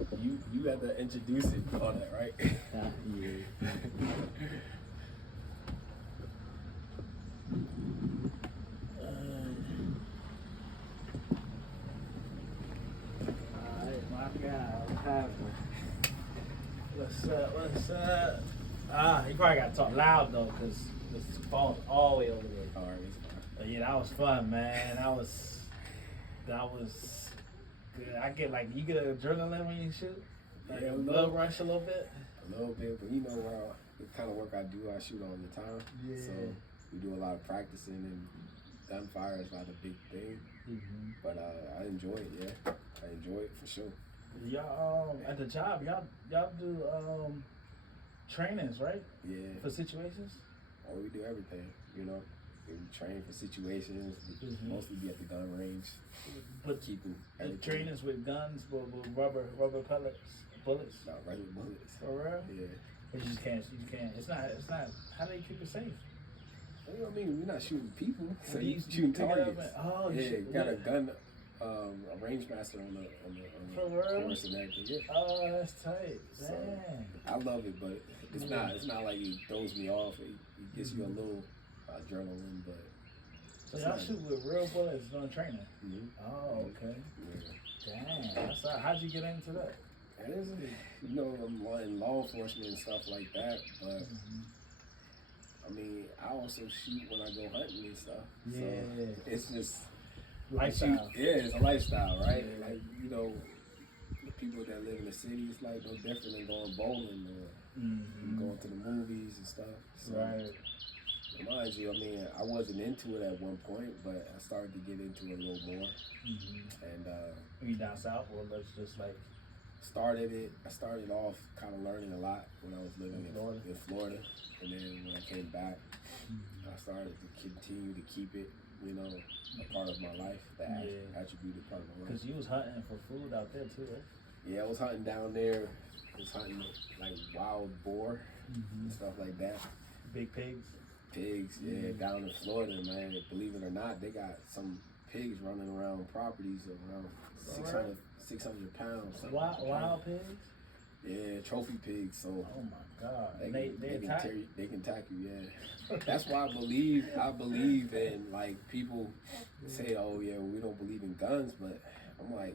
You have to introduce it on that, right? Yeah. Alright, my God, what's happening? What's up? What's up? You probably gotta talk loud though, cause this phone's all the way over there. All right, it's fine. But yeah, that was fun, man. That was good. I get like, you get adrenaline when you shoot, like Yeah, a blood rush a little bit. A little bit, but you know the kind of work I do, I shoot all the time. Yeah. So we do a lot of practicing, and gunfire is not a big thing. Mm-hmm. But I enjoy it. Yeah, I enjoy it for sure. Y'all at the job, y'all do trainings, right? Yeah. For situations. Oh, we do everything. You know, we train for situations. We Mhm. mostly be at the gun range, But keeping the everything. trainings with guns, with rubber bullets. Not regular bullets. For real? Yeah. But you can't. It's not. How do you keep it safe? You know what I mean? We're not shooting people, so You you shooting pick it up targets. and- oh, you yeah, shoot- got a yeah. gun, a range master on the For real? course and everything. Yeah. Oh, that's tight. So, Damn. I love it, but it's not like it throws me off. It gives you a little adrenaline, but So y'all shoot with real bullets during training? Mm-hmm. Oh, okay. Yeah. Damn. That's how'd you get into that? And it's, you know, I'm in law enforcement and stuff like that, but I mean, I also shoot when I go hunting and stuff. Yeah. So it's just Lifestyle. Yeah, it's a lifestyle, right? Yeah. Like, you know, the people that live in the city, it's like no different than going bowling or going to the movies and stuff. So, Right. mind you, I mean, I wasn't into it at one point, but I started to get into it a little more. And You down south, or let's just like I started off kind of learning a lot when I was living in Florida. And then when I came back, I started to continue to keep it, you know, a part of my life, that attributed part of my life. Because you was hunting for food out there too, right? Yeah, I was hunting down there. I was hunting like wild boar and stuff like that. Big pigs. Pigs, yeah, down in Florida, man. Believe it or not, they got some pigs running around properties around 600 pounds. Wild pigs? Yeah, trophy pigs. So Oh my God. they They can attack? they can attack you. Yeah, that's why I believe in, like, people say, oh yeah, we don't believe in guns, but I'm like,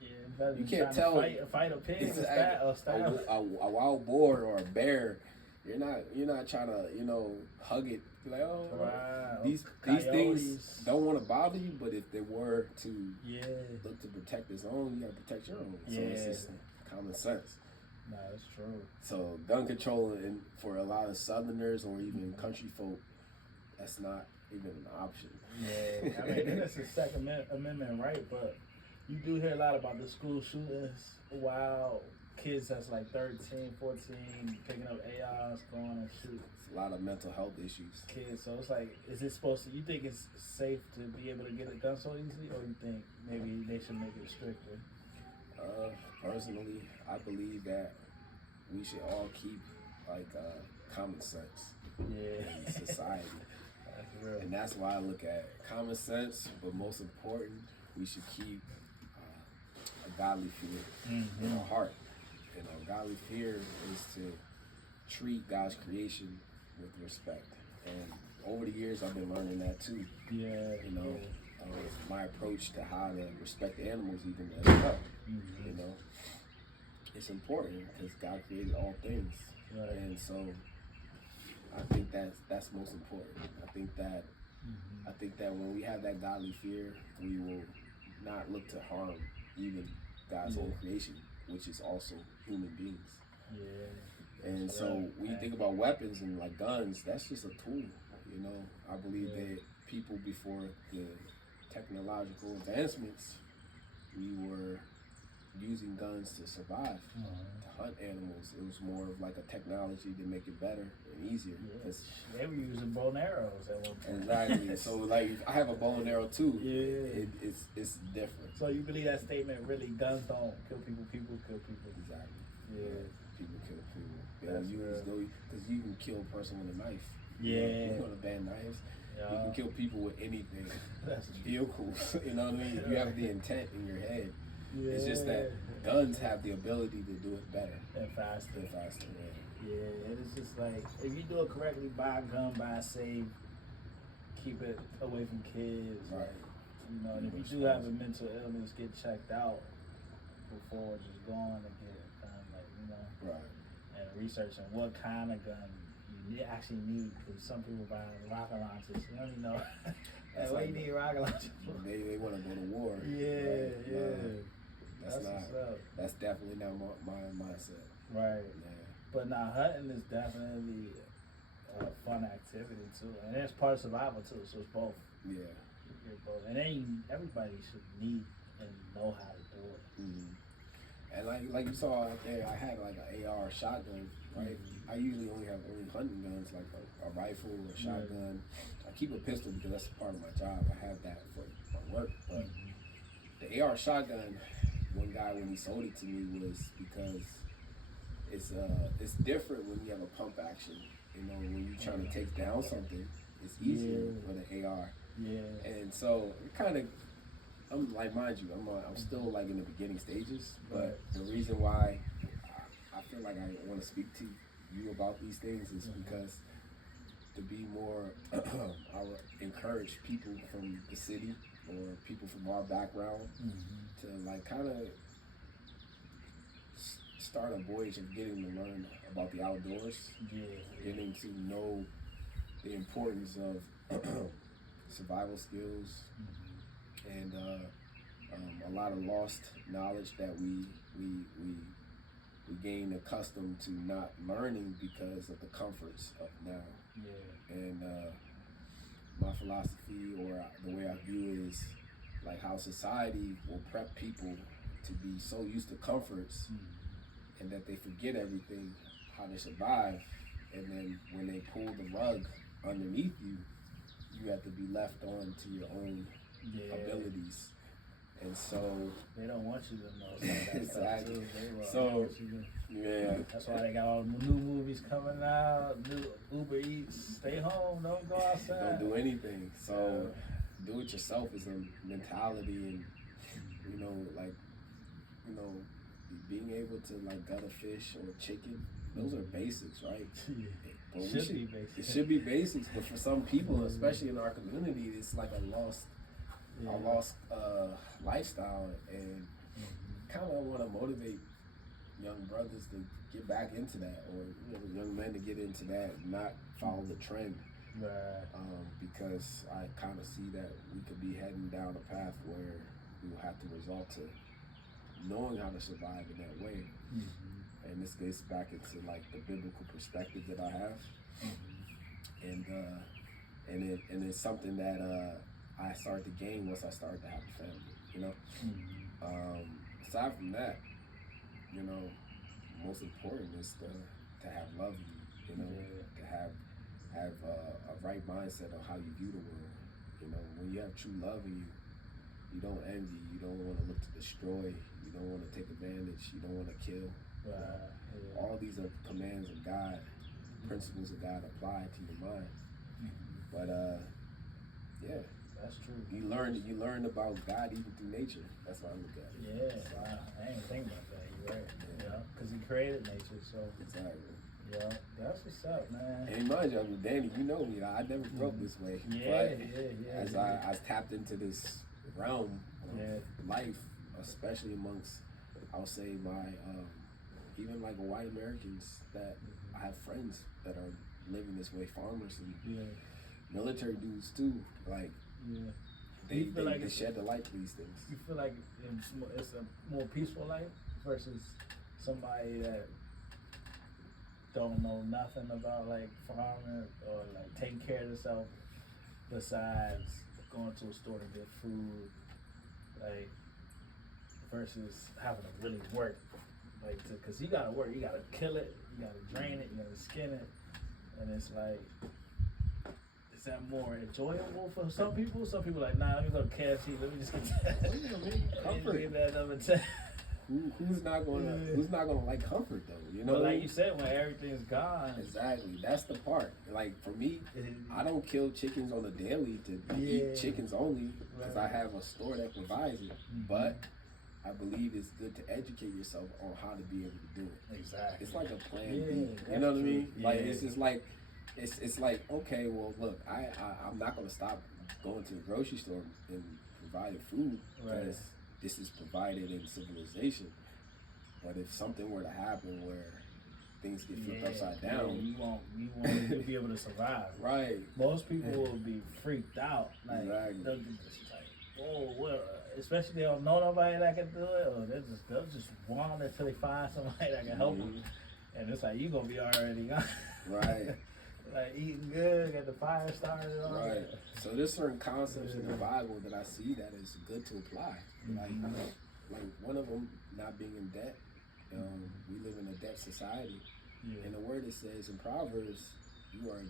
Yeah, you can't tell fight a pig it's or style. a wild boar or a bear. You're not trying to, you know, hug it like, oh, Wow. these Coyotes. things don't want to bother you, but if they were to Yeah. look to protect his own, you gotta protect your own. So Yeah. it's just common sense. No, that's true. So gun control, and for a lot of Southerners or even country folk, that's not even an option. Yeah, I mean, that's the Second Amendment, right? But you do hear a lot about the school shootings. Wow, kids that's like 13, 14, picking up ARs, going and shoot It's a lot of mental health issues. kids. So it's like, is it supposed to, you think it's safe to be able to get a gun so easily, or you think maybe they should make it stricter? Personally, I believe that we should all keep like common sense Yeah. in society. That's real. And that's why I look at common sense, but most important, we should keep a godly fear in our heart. You know, godly fear is to treat God's creation with respect. And over the years, I've been learning that too. Yeah. You know, my approach to how to respect the animals even as well. You know, it's important because God created all things. Right. And so I think that's most important. I think that when we have that godly fear, we will not look to harm even God's own creation, which is also human beings. Yeah. And so when you think about weapons and like guns, that's just a tool. You know, I believe that people before the technological advancements, we were using guns to survive, to hunt animals. It was more of like a technology to make it better and easier. Yeah. They were using bow and arrows at one point. Exactly. So like, I have a bow and arrow too. Yeah. It's different. So you believe that statement, really, guns don't kill people, people kill people? Exactly. Yeah. People kill people. That's Because you can kill a person with a knife. Yeah. You know to ban knives. Yeah. You can kill people with anything. That's true. Vehicles. You know what I mean? If you have the intent in your head, Yeah. It's just that guns have the ability to do it better and faster. and faster. Yeah, it's just like if you do it correctly, buy a gun, buy a safe, keep it away from kids. Right. Like, you know, and if you do have a mental illness, get checked out before just going and get it done. Like, you know, Right. and researching what kind of gun you actually need, because some people buy rocket launchers. You don't even know. Like, what you need rocket launchers for? They want to go to war. Yeah, right? yeah. That's not. What's up. That's definitely not my mindset. Right. Yeah. But now hunting is definitely a fun activity too, and it's part of survival too. So it's both. Yeah. It's both, and then everybody should need and know how to do it. And like you saw out there, I had like an AR shotgun, right? I usually only have hunting guns, like a rifle or a shotgun. I keep a pistol because that's part of my job. I have that for my work. But the AR shotgun, one guy when he sold it to me was because it's different when you have a pump action. You know, when you're trying to take down something, it's easier with an AR. Yeah. And so it kind of, I'm like, mind you, I'm still like in the beginning stages, but the reason why I feel like I want to speak to you about these things is because to be more, I would encourage people from the city or people from our background to like kind of start a voyage of getting to learn about the outdoors, getting to know the importance of survival skills, and a lot of lost knowledge that we gain accustomed to not learning because of the comforts of now. And my philosophy or the way I view it is like how society will prep people to be so used to comforts and that they forget everything, how to survive, and then when they pull the rug underneath you, you have to be left on to your own abilities. And so they don't want you to know that exactly. So that's why they got all the new movies coming out, new Uber Eats, stay home, don't go outside. Don't do anything. So do it yourself is a mentality, and being able to like gut a fish or chicken, those are basics, right? But it should be basics, but for some people, especially in our community, it's like a lost lifestyle, and kind of want to motivate young brothers to get back into that, or young men to get into that, and not follow the trend. Because I kind of see that we could be heading down a path where we will have to resort to knowing how to survive in that way. And this gets back into like the biblical perspective that I have, and it's something that I started to gain once I started to have a family. You know, aside from that, you know, most important is to have love. You know, to have a right mindset of how you view the world. You know, when you have true love in you, you don't envy. You don't want to look to destroy. You don't want to take advantage. You don't want to kill. All these are commands of God, principles of God applied to your mind. But that's true. You learned about God even through nature. That's what I look at it. I ain't think about that. You're right. You know, because He created nature, so exactly. Yeah, that's what's up, man. And mind you, Danny, you know me. I never grew up this way. As I tapped into this realm of life, especially amongst, I'll say my even like white Americans that I have friends that are living this way, farmers and military dudes too. Like they shed the light to these things. You feel like it's a more peaceful life versus somebody that don't know nothing about like farming or like taking care of themselves besides going to a store to get food, like versus having to really work, like because you gotta work, you gotta kill it, you gotta drain it, you gotta skin it, and it's like, is that more enjoyable for some people? Some people like, nah, let me go to KFC, let me just get that. Comfort. Give that number 10. Who's not gonna like comfort though? You know, but like you said, when everything's gone. Exactly, that's the part. Like for me, I don't kill chickens on a daily to eat chickens only because I have a store that provides it. But I believe it's good to educate yourself on how to be able to do it. Exactly. It's like a plan B. You know what I mean? Like it's just like it's like, okay, well, look, I'm not gonna stop going to the grocery store and providing food because this is provided in civilization. But if something were to happen where things get flipped upside down, you won't you'll be able to survive. Right. Most people will be freaked out. Like they'll be just like, whoa, well, especially they don't know nobody that can do it, or they'll just wander until they find somebody that can help them. And it's like you gonna be already gone. Right. Like eating good, got the fire started. Right. So there's certain concepts in the Bible that I see that is good to apply. Like one of them, not being in debt. We live in a debt society. And the word it says in Proverbs, you are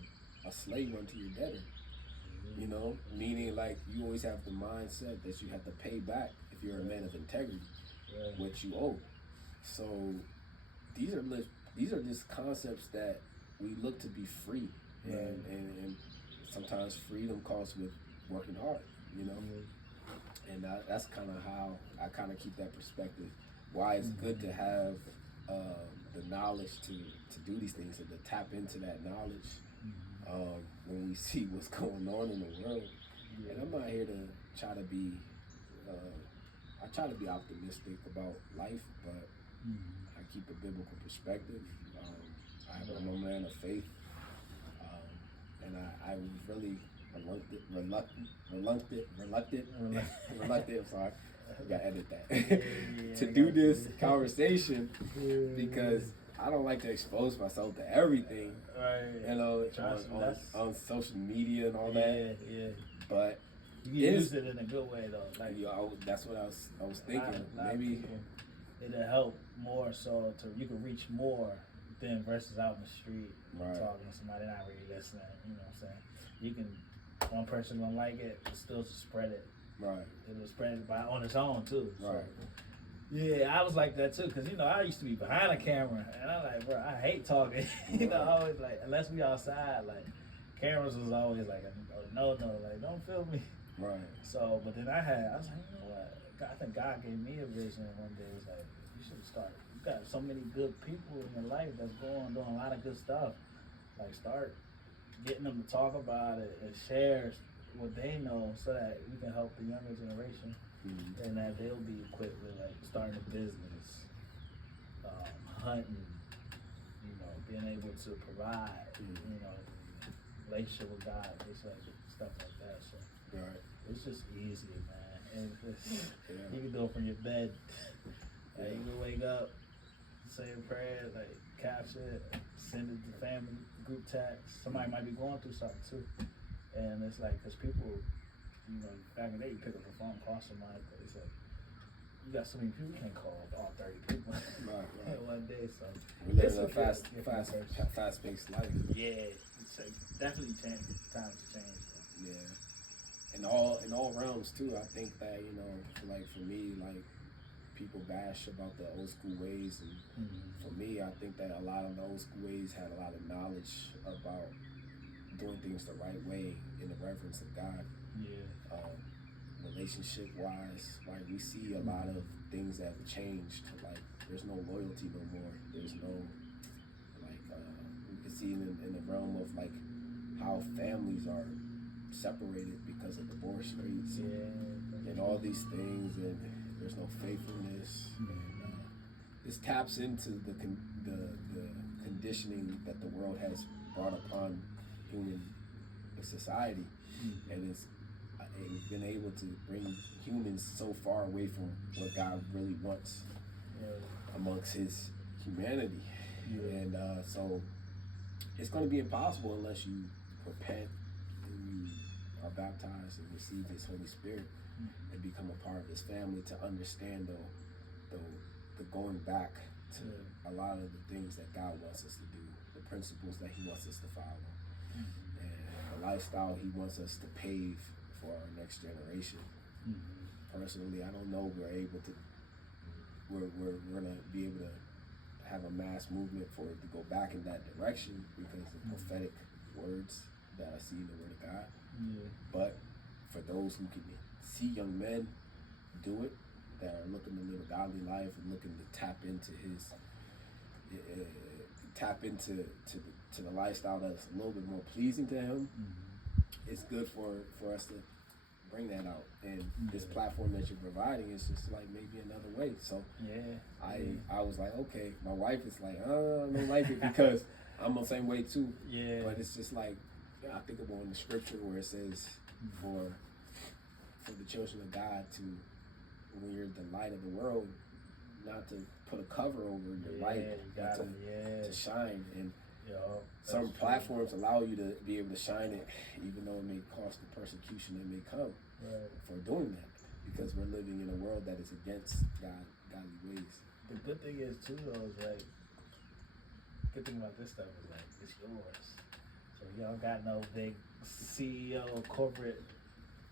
a slave unto your debtor. You know, meaning like you always have the mindset that you have to pay back if you're a man of integrity what you owe. So these are just concepts that we look to be free, and sometimes freedom comes with working hard. You know, and that's kind of how I kind of keep that perspective. Why it's good to have the knowledge to do these things and to tap into that knowledge when we see what's going on in the world. And I'm not here to try to be, I try to be optimistic about life, but I keep a biblical perspective. I'm a man of faith, and I was really reluctant. I'm sorry. I gotta edit that. To do this conversation because I don't like to expose myself to everything. You know, on social media and all that. But you can use it in a good way though. Like that's what I was thinking. Maybe it'll help more so you can reach more than versus out in the street talking to somebody not really listening. You know what I'm saying? You can, one person don't like it, but still spread it. Right. It'll spread it on its own too. So. Right. Yeah, I was like that too, cause I used to be behind a camera, and I'm like, bro, I hate talking. I always like, unless we outside, like, cameras was always like, no, like, don't film me. Right. So, but then I was like, you know what? I think God gave me a vision one day. It was like, you should start. You got so many good people in your life that's doing a lot of good stuff. Like, start getting them to talk about it and share what they know, so that we can help the younger generation, and that they'll be equipped with like starting a business, hunting, being able to provide, relationship with God, stuff like that. So it's just easy, man. And you can do it from your bed. Like, you can wake up, say a prayer, like capture it, send it to family, group text. Somebody might be going through something too. And it's like, because people, back in the day, you pick up the phone, call somebody, but it's like, you got so many people, you can't call all 30 people in one day. So we live in a fast-paced life. Yeah, it's like definitely times change. Yeah, in all realms too. I think that for me, like people bash about the old school ways, and for me, I think that a lot of the old school ways had a lot of knowledge about doing things the right way in the reverence of God. Relationship wise, like we see a lot of things that have changed. Like there's no loyalty no more. There's no we can see in the realm of like how families are separated because of divorce rates and all these things, and there's no faithfulness. And this taps into the conditioning that the world has brought upon human society, and it's been able to bring humans so far away from what God really wants amongst his humanity. And so it's going to be impossible unless you repent and you are baptized and receive his Holy Spirit and become a part of his family, to understand the going back to a lot of the things that God wants us to do, the principles that he wants us to follow, and the lifestyle he wants us to pave for our next generation. Personally, I don't know we're gonna be able to have a mass movement for it to go back in that direction because of prophetic words that I see in the Word of God. But for those who can see young men do it, that are looking to live a godly life and looking to tap into the lifestyle that's a little bit more pleasing to Him. It's good for us to bring that out, and this platform that you're providing is just like maybe another way. So I was like, okay. My wife is like, I don't like it because I'm the same way too. Yeah. But it's just like, I think about in the scripture where it says for the children of God to, when you're the light of the world, not to put a cover over your light, but to shine. And some platforms allow you to be able to shine it, even though it may cost the persecution that may come for doing that, because we're living in a world that is against godly ways. The good thing is too, though, is like, good thing about this stuff is like it's yours. So you don't got no big CEO corporate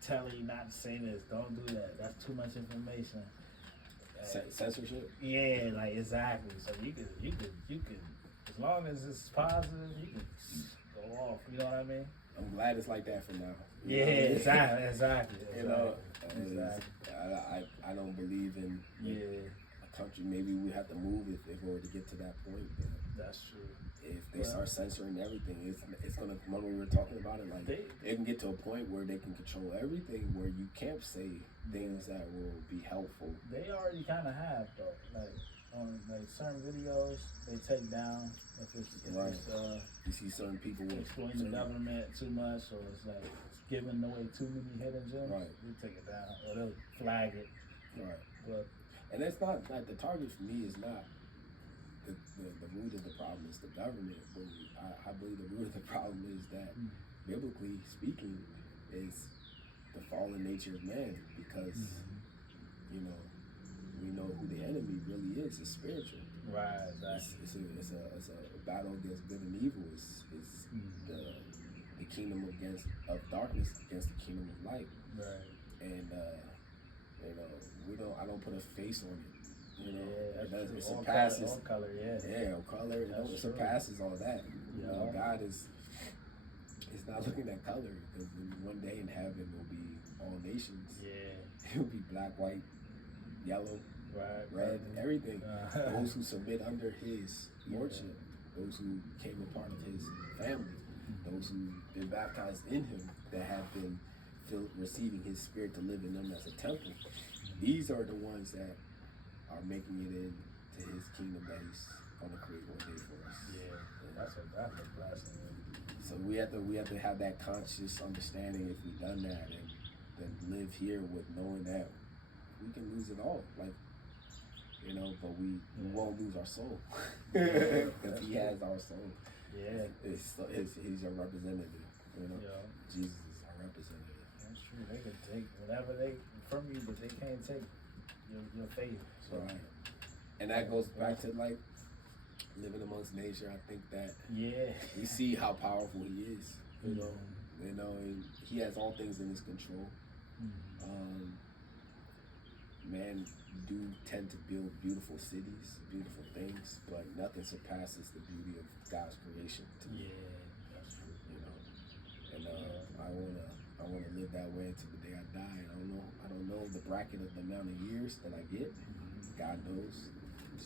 telling you not to say this. Don't do that. That's too much information. Censorship. Yeah, like exactly. So you could. As long as it's positive, you can go off. You know what I mean? I'm glad it's like that for now. Yeah, exactly. You know, I don't believe in a country. Maybe we have to move if we were to get to that point. That's true. If they start censoring everything, it's gonna. When we were talking about it, like it can get to a point where they can control everything, where you can't say things that will be helpful. They already kind of have though, like. On like certain videos, they take down if it's you see certain people exploiting the government too much, or it's like it's giving away too many hidden gems. Right. They take it down, or they'll flag it. Right. But and it's not like the target for me is not the root of the problem is the government, but I believe the root of the problem is that biblically speaking is the fallen nature of man, because you know. We know who the enemy really is. It's spiritual. Right. Exactly. It's a battle against good and evil. It's the kingdom of darkness against the kingdom of light. Right. And I don't put a face on it. You know, it surpasses all color. Color. It surpasses all that. You know, God is not looking at color, because one day in heaven will be all nations. Yeah. It will be black, white, yellow, red, everything. Those who submit under His lordship, those who came a part of His family, those who been baptized in Him, that have been receiving His Spirit to live in them as a temple. These are the ones that are making it into His kingdom that He's going to create one day for us. Yeah, that's a blessing. So we have to have that conscious understanding if we've done that, and then live here with knowing that we can lose it all, like, you know, but we won't lose our soul, because He has our soul. Yeah, He's your representative. You know, Jesus is our representative. That's true. They can take whatever they from you, but they can't take your faith. So. Right, and that goes back to like living amongst nature. I think that we see how powerful He is. You know, and He has all things in His control. Man do tend to build beautiful cities, beautiful things, but nothing surpasses the beauty of God's creation. That's true. You know, and I wanna live that way until the day I die. I don't know the bracket of the amount of years that I get. God knows.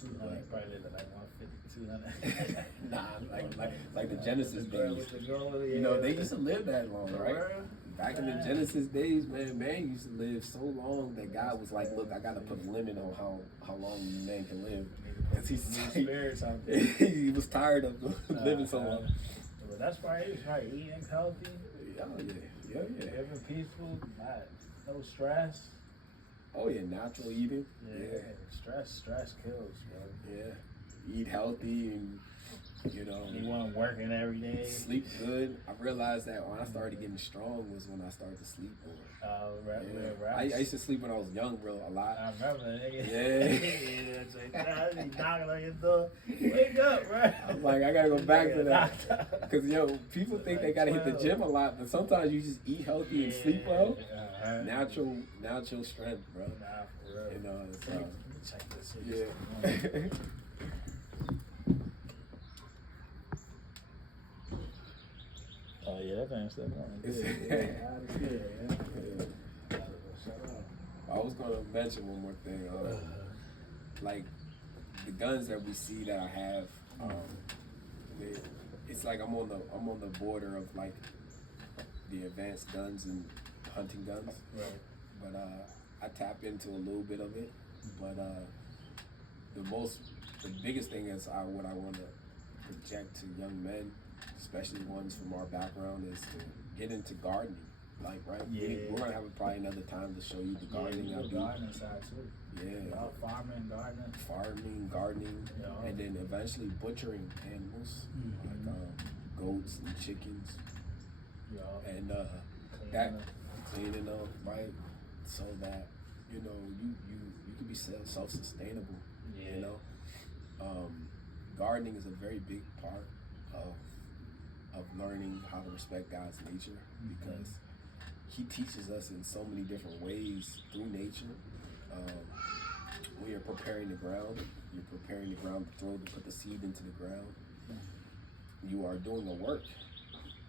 200, probably live like 150, 200. Nah, like the Genesis days. You know, they used to live that long, right? Back in the Genesis days, man used to live so long that God was like, look, I got to put a limit on how long man can live. Because he was tired of living so long. Well, that's why he's right. Eating healthy. Yeah. Living peaceful, no stress. Oh yeah, natural eating. Yeah. Stress kills, bro. Yeah. Eat healthy and, you know. You want working every day. Sleep good. I realized that when I started getting strong was when I started to sleep more. I used to sleep when I was young, a lot. I remember that. Yeah. Knocking on your door. Wake up, bro. I'm like, I gotta go back to that. Because, people think they gotta hit the gym a lot, but sometimes you just eat healthy and sleep well. Natural strength, bro. Nah, for real. You know, let me check this. Yeah. Oh yeah, that thing's still going. Good. Shut up. I was gonna mention one more thing. Like the guns that we see that I have, it's like I'm on the border of like the advanced guns and hunting guns. Right. But I tap into a little bit of it. But the biggest thing is what I want to project to young men, especially ones from our background, is to get into gardening. Like, right? Yeah. We're gonna have probably another time to show you the gardening. Yeah, the gardening side too. Yeah. Farming, gardening, yeah. and then eventually butchering animals, like goats and chickens, yeah. and cleaning up, right? So that you can be self-sustainable. Yeah. You know, gardening is a very big part of learning how to respect God's nature, because He teaches us in so many different ways through nature. When you're preparing the ground to put the seed into the ground. You are doing the work.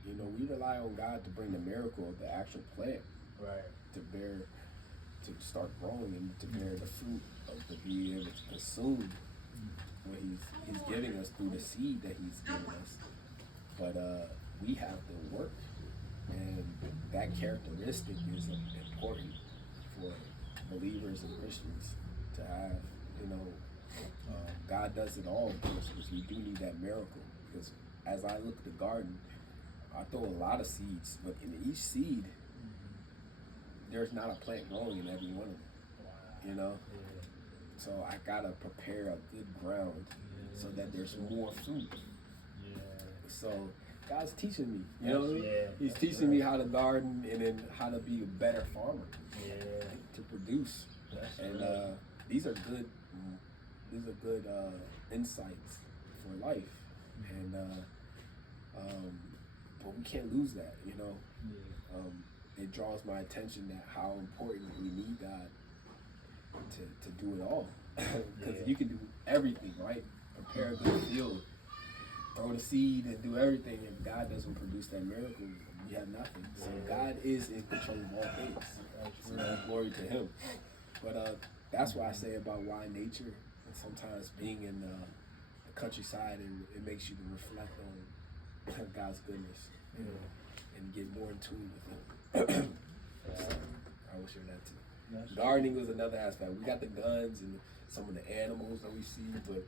You know, we rely on God to bring the miracle of the actual plant, right, to start growing and to bear the fruit to be able to consume what He's giving us through the seed that He's given us. But we have to work, and that characteristic is important for believers and Christians to have. You know, God does it all for us, because we do need that miracle. Because as I look at the garden, I throw a lot of seeds, but in each seed, there's not a plant growing in every one of them. Wow. You know? Yeah. So I gotta prepare a good ground so that there's more fruit. Yeah. So God's teaching me, you know what I mean? Yeah, He's teaching me how to garden and then how to be a better farmer. Yeah. To produce. And these are good insights for life. And but we can't lose that, you know. Yeah. It draws my attention that how important we need God to do it all. Because you can do everything, right? Prepare the field, throw the seed, and do everything. If God doesn't produce that miracle, we have nothing. So God is in control of all things. So glory to Him. But that's why I say about why nature, and sometimes being in the countryside, and it makes you to reflect on God's goodness and get more in tune with Him. So I will share that too. Gardening was another aspect. We got the guns and some of the animals that we see, but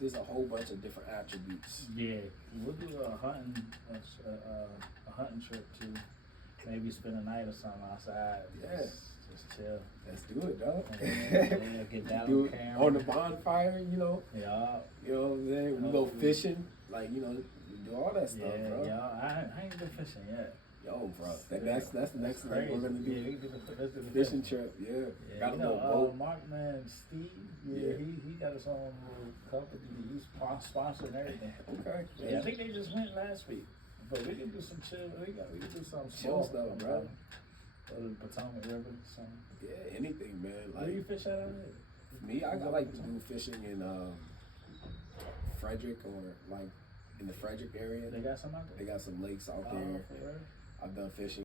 there's a whole bunch of different attributes. Yeah, we'll do a hunting trip too. Maybe spend a night or something outside. Yeah. Just chill. Let's do it, dog. Yeah, get down do on it camera. on the bonfire, you know. Yeah. You know what I'm saying? We go fishing, like, you know, do all that stuff, bro. Yeah, I ain't been fishing yet. Yo, bro, that's the next thing we're gonna do. Yeah, we can do the Fishing trip, yeah. Gotta you go know, boat. Mark, man, Steve, he got his own little company. He's sponsoring everything. Okay. Yeah, I think they just went last week. But we can do some chill. We can do some chill stuff, bro. Go to the Potomac River, something. Yeah, anything, man. Like, where do you fish out of it? Me, I like to do fishing in Frederick, or like in the Frederick area. They got some out there? They got some lakes out there. For real? I've done fishing